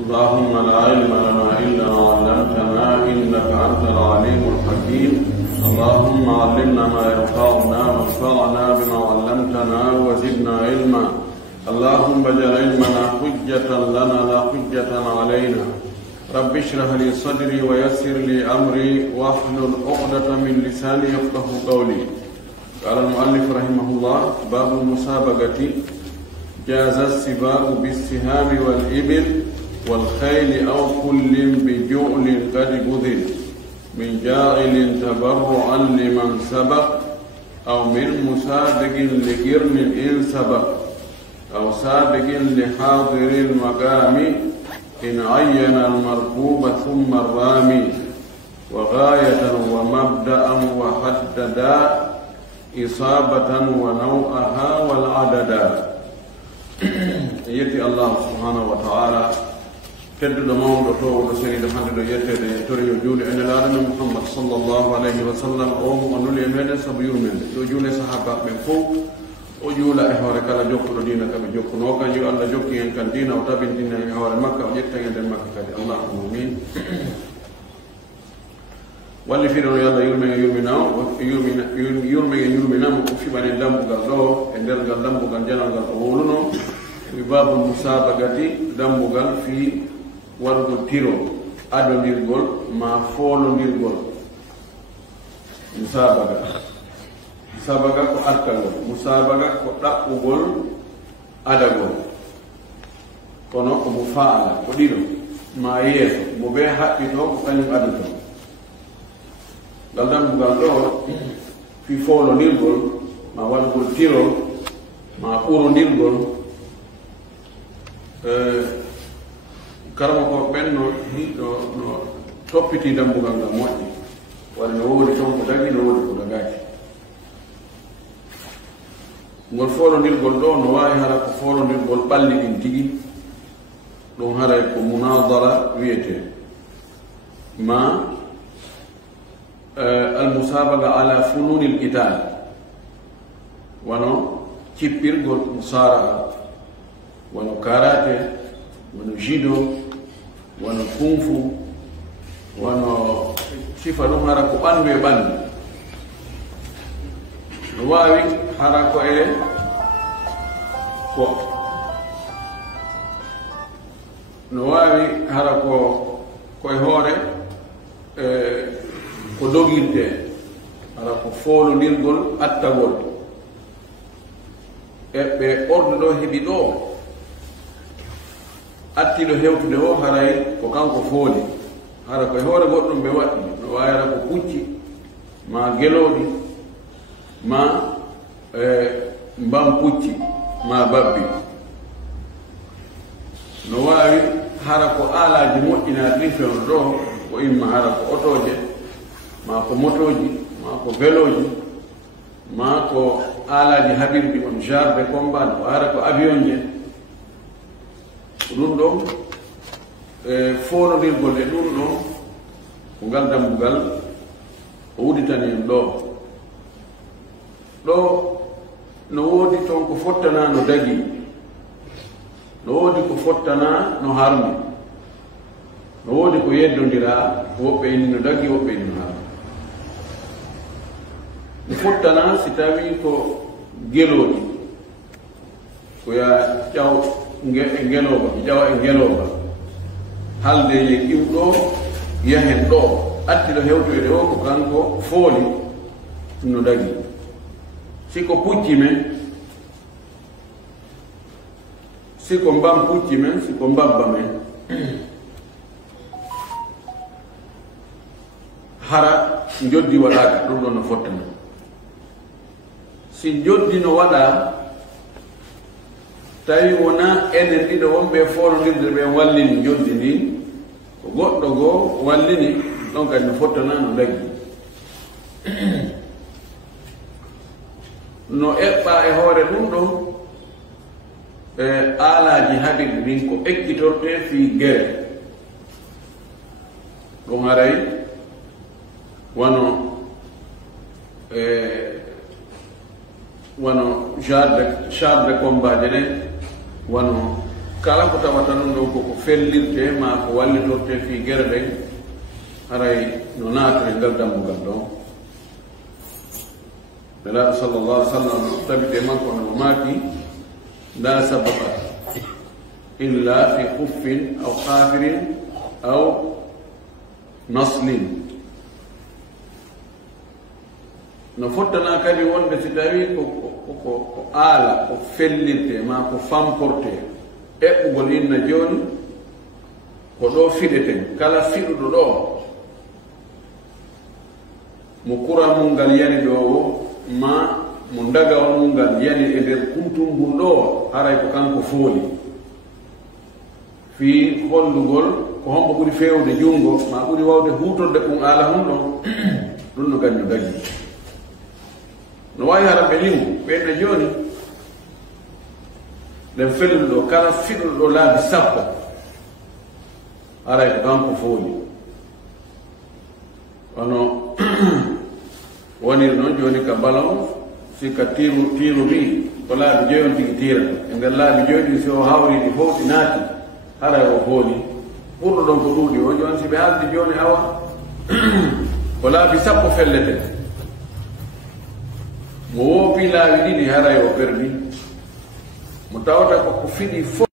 اللهم لا علم لنا إلا ما علمتنا إنك أنت العليم الحكيم. اللهم علمنا ما ينفعنا وانفعنا بما علمتنا وزدنا علما. اللهم اجعل علمنا حجة لنا لا حجة علينا. رب اشرح لي صدري ويسر لي أمري واحلل عقدة من لساني يفقه قولي. قال المؤلف رحمه الله: باب المسابقة. جاز السباق بالسهام والإبل والخيل أو كل بجعل قد بذل من جاعل تبرعا لمن سبق أو من مسابق لقرن إن سبق أو سابق لحاضر المقام إن عين المركوب ثم الرامي وغاية ومبدأ وحددا إصابة ونوعها والعددا. يتي الله سبحانه وتعالى tedduɗo mawɗo to oɗo seniɗo hande ɗo yettede tori yo juule ene laaɗano Muhammad sallllahu alayhi wa sallam o mo nuli e meɗen saabu yurmede yo juule sahabaɓe ɓen fof o juula e hoore kala jokkuɗo dina kaɓe jokkuno kanjum Allah jokki en kan dina o tabintina e hoore makka o ƴetta e nden makka kadi allahumma amin. walli fiɗono yo Allah yurmege yurminamo o fiɓani dambugal ɗo e nder ngal dambugal janalngal o woluno wi babul musabagati dambugal fi wargol tiro adondirgol ma foolondirgol. musabaga ko arkagol, musabaga ko ɗaɓɓugol adagol, kono ko mo faala ko ɗiɗo ma yeeso mo ɓe haɓɓito ko kañum adoto. ngal dambugal ɗo fi foolondirgol ma wargol tiro ma ɓurondirgol. karama ko ɓen no toppiti dambugal ngal moƴƴi walla no woodi toon ko dagi no woodi ko dagaki. ngol foolondirgol ɗo no wawi hara ko foolondirgol ɓalli ɗin tigi ɗum haray ko munadara wiyete ma almusabaga ala fununi l qital wano cippirgol musara'a wano karate wano judo wano kungfu wano sifa ɗum hara ko ɓandu e ɓandu no wawi hara ko no wawi hara koye hoore ko dogirde hara ko foolondirgol attagol ɓe ordu ɗo heeɓi ɗo attiɗo hewtude o haray ko kanko fooli hara koye hoore goɗɗum ɓe waɗi no wayara ko pucci ma geloɗi ma mbam pucci ma babbi. no wawi hara ko aalaji moƴƴinaɗi fewn ɗo ko imma hara ko otoje ma ko motoji ma ko véloji ma ko aalaji haɓirɗi on jar de combat ko hara ko avion je ɗum ɗo foolondirgol e ɗum ɗo ko ngal dambugal o wuditani en ɗo no woodi toon ko fottana no dagi, no woodi ko fottana no harmi, no woodi ko yeddodira woɓɓe inni no dagi woɓɓe inni no harmi. no fottana si tawi ko geloɗi ko ya ƴaw ngeloba ƴawa e ngeloba halde ye iwɗo yahen ɗo attiɗo hewtoyde o ko kanko fooli no dagi. siko pucci men siko mbam pucci men siko mbabba men hara joddi waɗaka ɗum ɗon no fottana. si joddi no waɗa tawi wona enen ɗiɗo wonɓe foolondirde ɓe wallini joddi ndi ko goɗɗo goo wallini ɗon kadi no fottana no daggi. no eɓɓa e hoore ɗum ɗon e aalaji haɗirɗi ɗin ko ekkitorɗe fi gere ɗum haray wano char de combat je ɗen wano kala ko tawata non do ko fellirte ma ko wallitorte fi gerbe haray no naatare ngal dammugal ɗo nelaɗo sallllahu alih w sallam tabite manko no maaki la sababa illa fi kuffin aw kafirin aw naslin no fottana kadi wonde si tawi ko aala ko fellirte ma ko famporte eɓɓugol inna joni ko ɗo fiɗeten kala fiɗuɗo ɗo mo kura mum ngal yani ɗo o ma mo ndagawol mum ngal yani e nder kumtumbun ɗo haray ko kanko fooli fi hollugol ko hombo ɓuri fewde junngo ma ɓuri wawde hutorde ɗum aala hum ɗo ɗum no gaño dagi no wawi hara ɓe limu ɓeyɗo joni nden felluɗo ɗo kala fiɗuɗo ɗo laabi sappo haray ko kanko fooli ono woniri noon joni ka ballon sikka tiru wi ko laabi joyi on tigi tirata e nder laabi joyi ɗi so hawriɗi fof ɗi naati haray o fooli ɓurɗo ɗon ko ɗuuɗi o joni si ɓe haaldi joni awa ko laabi sappo fellete mo woopi laabi ɗiɗi haray o perdi mo tawata koko fiɗi fof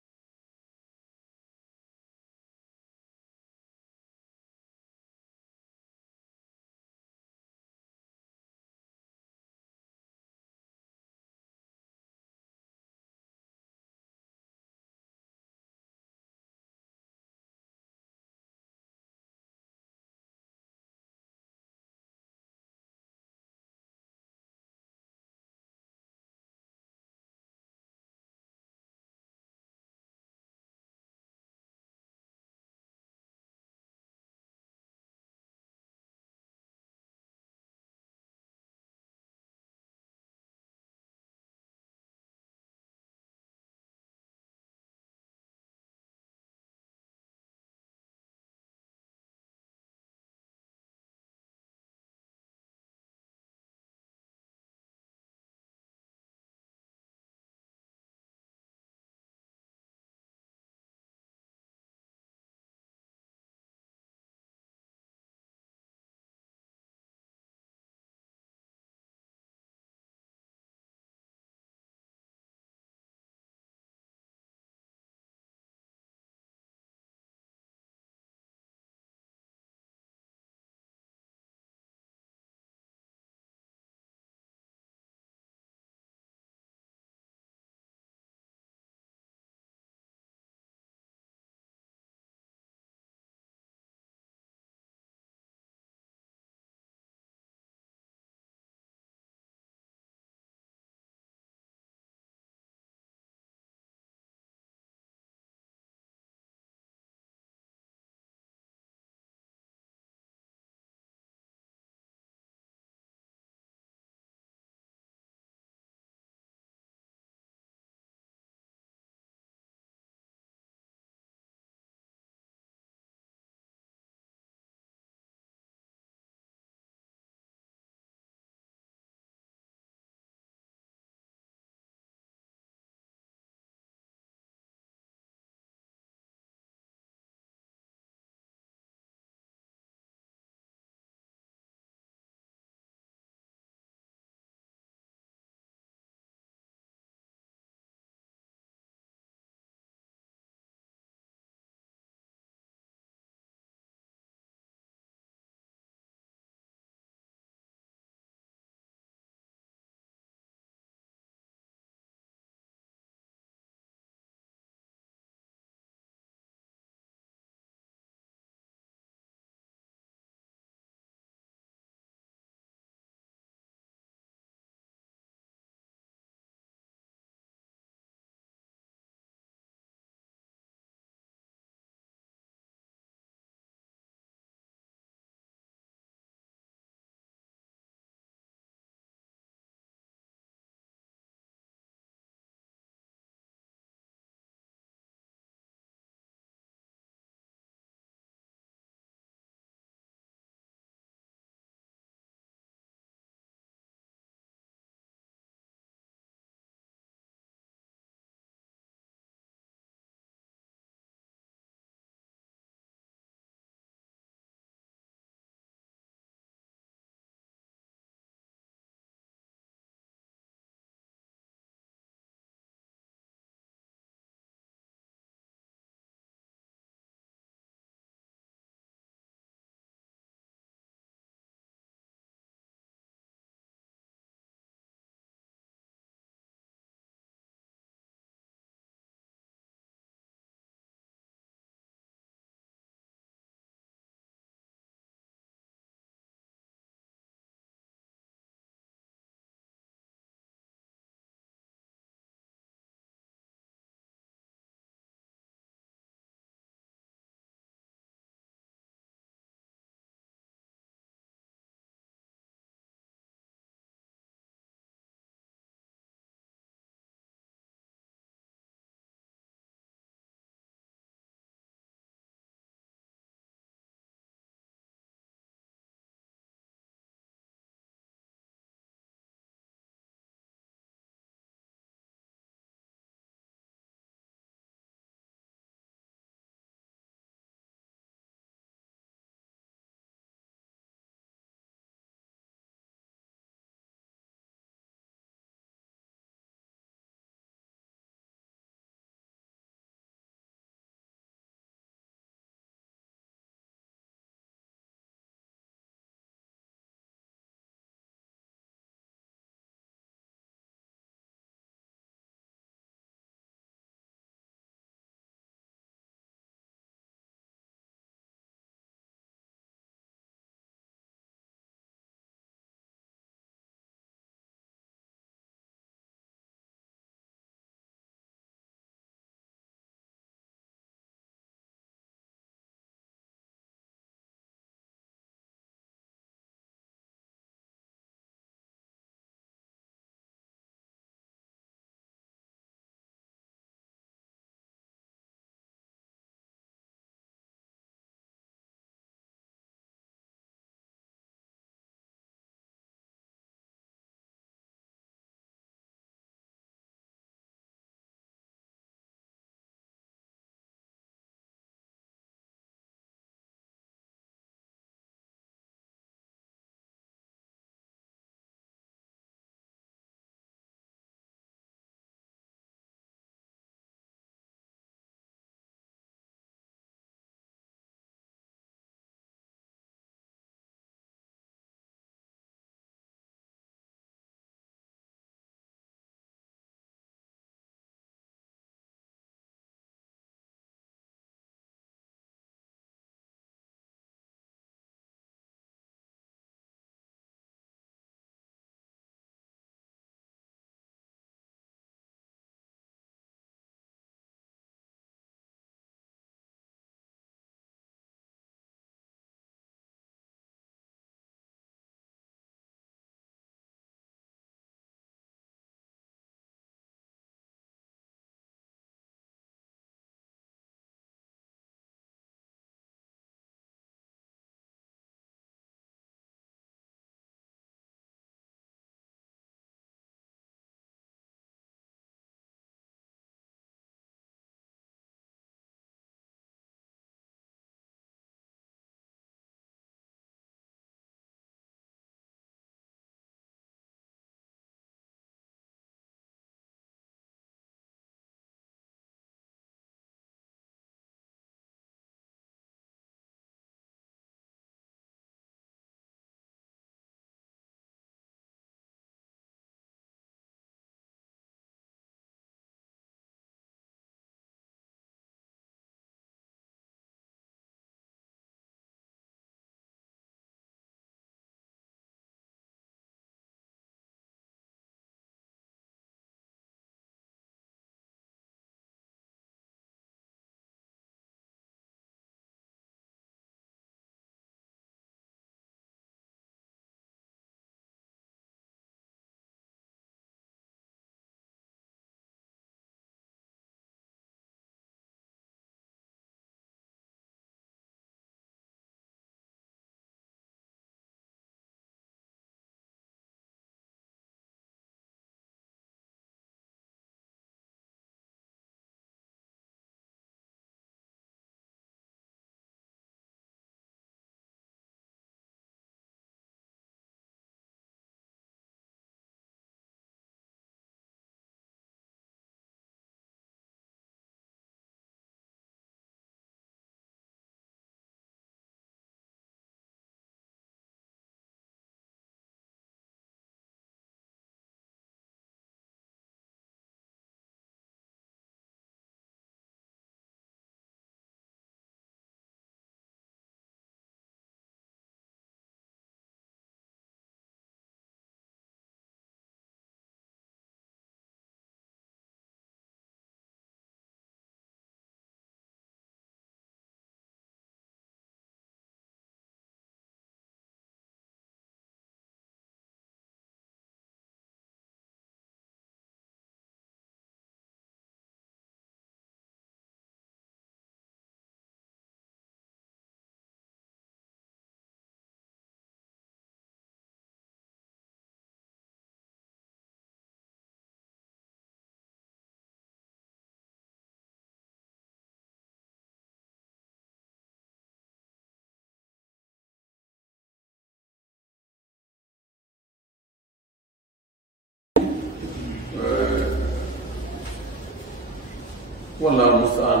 wallahu musta'an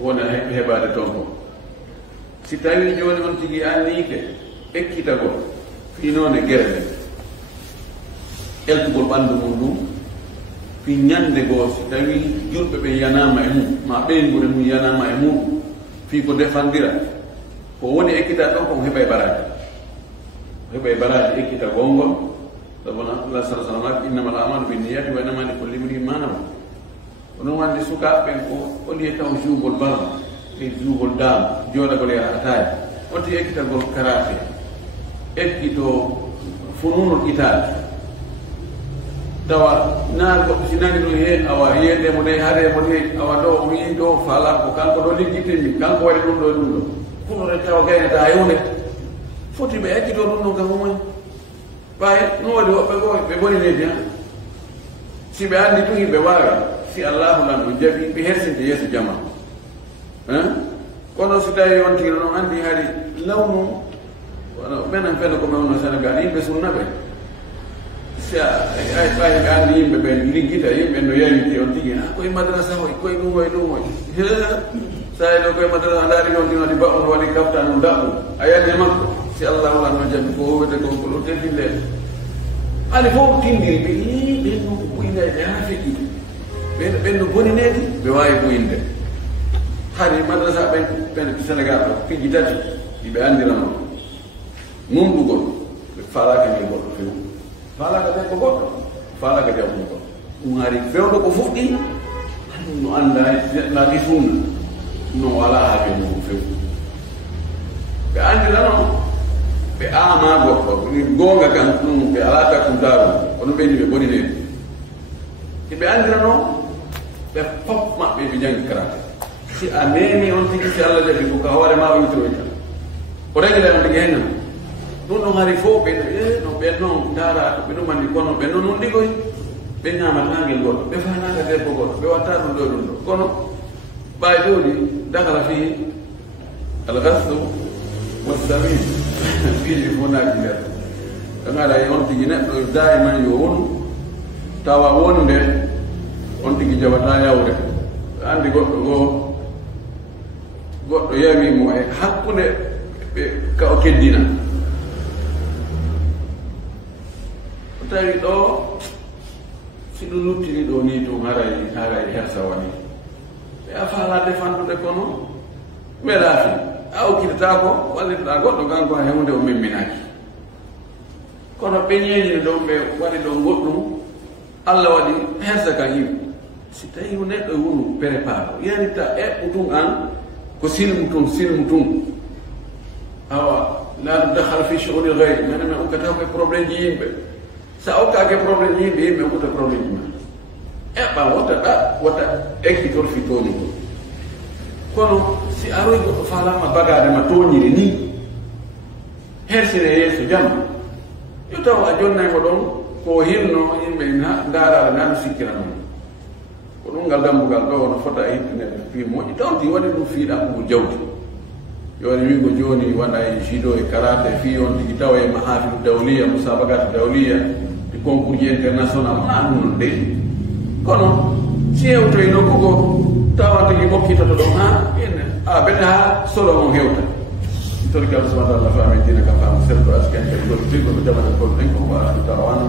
wona heɓade toon ko si tawi joni on tigi annike ekkitagol finone guere nde eltugol ɓandu mum ɗum fi ñande goo si tawi julɓe ɓe yanama e mum ma ɓeyngure mum yanama e mum fi ko defandira ko woni ekkita ɗon ko heɓa e baraji heɓa e baraji ekkita gongol sabona Allah sa sallam innamal a'malu binniyati wa innama likulli imri'in ma nawa onon wande sukaɓe ko oli taw juugol balla e juugol daam jooɗagol e haɗataji onti ekkitagol karate ekkito fununul itaade tawa na goɗɗo si nani ɗum he awa yiyedemo de haaremo de awa ɗo o yi ɗo faala ko kanko ɗo liggitinmi kanko waɗi ɗum ɗo e ɗum ɗo funore tawa gaynata yewde foti ɓe ekkito ɗum ɗo kam omoy ɓaye ɗum waɗi woɓɓe goo ɓe boni leydi han si ɓe anndi ɗum yimɓe waawi si allahu lan ɗum jaɓi ɓe hersinte yeeso jamanu kono so tawi on tigi noon anndi haari lawnu ɓenen fene ko mewno Sénégal yimɓe sunna ɓe si ay ɓayi ɓe anndi yimɓe ɓe liggita yimɓe no yawiti on tigi koye madrasa hoy koye ɗum hoy ɗum hoy sa e ɗo koye madrasa ndaari on tigi waɗi baɓu no waɗi kafta no daɓɓu a yande makko si allahu lan no jaɓi ko wowete ko ko ɗo tefilleɗe hade fof tindiri ɓe ɓen no ko ɓoynade ha feƴƴi ɓen no boninede ɓe wawi ɓoyinde haade madrasa ɓen Sénégal ɗo piji tati ɗiɓe andirano numɗugol ɓe falaka nge goɗɗo few falaka debbo goɗɗo falaka debbo goɗɗo ɗum haari fewɗo ko fuɗɗi ɗum no anda naati sunna ɗum no wala haaje mum few ɓe andirano ɓe ama goɗɗo gonga kan ɗum ɓe ala takkudaru kono ɓenni ɓe boninede ɓe andirano ɓe fof maɓɓe ɓe jangi karate si a memi on tigi si Allah jaɓi ko ka hoore ma witoroyta o regle on tigi hennan ɗum ɗon haari fof ɓe no ɓen noon dara ɓe ɗumandi kono ɓen noon on ɗigoy ɓe ñamatagel goɗɗo ɓe fanaka debbo goɗɗo ɓe watta ɗum ɗo ɗum ɗo kono ɓawi ɗoɗi dakala fi algasdu wasamin fiiji fof naaki nder ɗo gaɗa e on tigi neɗɗo daiman yo wonu tawa wonde on tigi jaɓata yawre andi goɗɗo yawimo e hakkude ɓe ka o keddina o tawi ɗo si ɗum luttini ɗo ni ɗum haray hersa wani ɓe a falade fandude kono ɓe laafi a okkitata ko wallitoɗa goɗɗo kanko ha hewde o memminaki kono ɓe ñeñini ɗon ɓe waɗi ɗon goɗɗum Allah waɗi hersa kan yimɓe si tawi neɗɗo e wonu prépare yanita eɓɓu tun an ko silmu tun awa la dakhal fi shughuli ghayr mana mi ukkata ko probléme ji yimɓe sa okkake probléme ji yimɓe yimɓe ukkuta probléme ji ma eɓɓa wota ekkitol fi toñi ko kono si aroy goɗɗo falama bagade ma toñiri ni hersine yeeso jamma yo taw a jonnaymo ɗon ko hinno yimɓe daraɗe nano sikkira noon ko ɗum ngal dambugal ɗo no fota e hittinede fi moƴƴi tawti waɗi ɗum fiiɗa ɗum jawdi yoni wigo joni waɗa e judo e karate fi on tigi tawa e mahafilu dawliya musabagate dawliya e concours ji international wona ɗum non de kono si hewto e nokkugo tawa tigi ɓokkitoto ɗon ha ine ɓeɗe ha solo mo hewta torki Allah subhanahu wa ta'ala fami dina ka famu serto askan ke gol figo ko jamana gol en ko wa ta'ala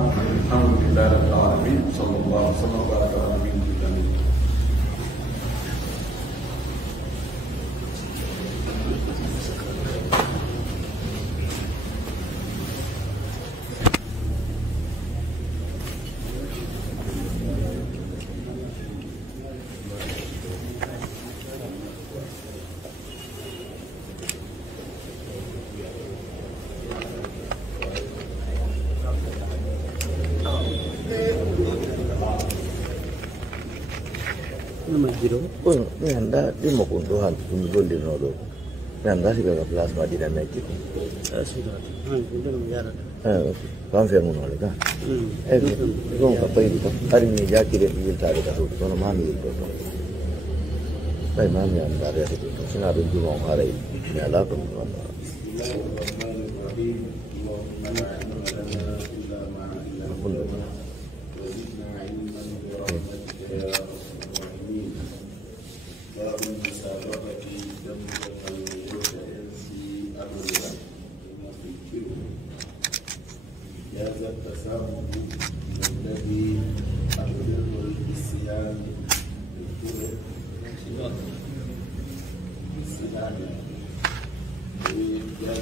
alhamdulillahi rabbil alamin sallallahu alaihi wa sallam wa baraka ala nabiyina Bueno, mi anda dimo con dos años, un gol de no do. Mi anda si pega plasma di la metti. Sì, non mi era. Confermo no le ga. Comunque poi dico, armi già che diventare da tutto, non mami il tutto. Poi mami andare a tutto, se no non devo fare mi alla con Bismillahirrahmanirrahim.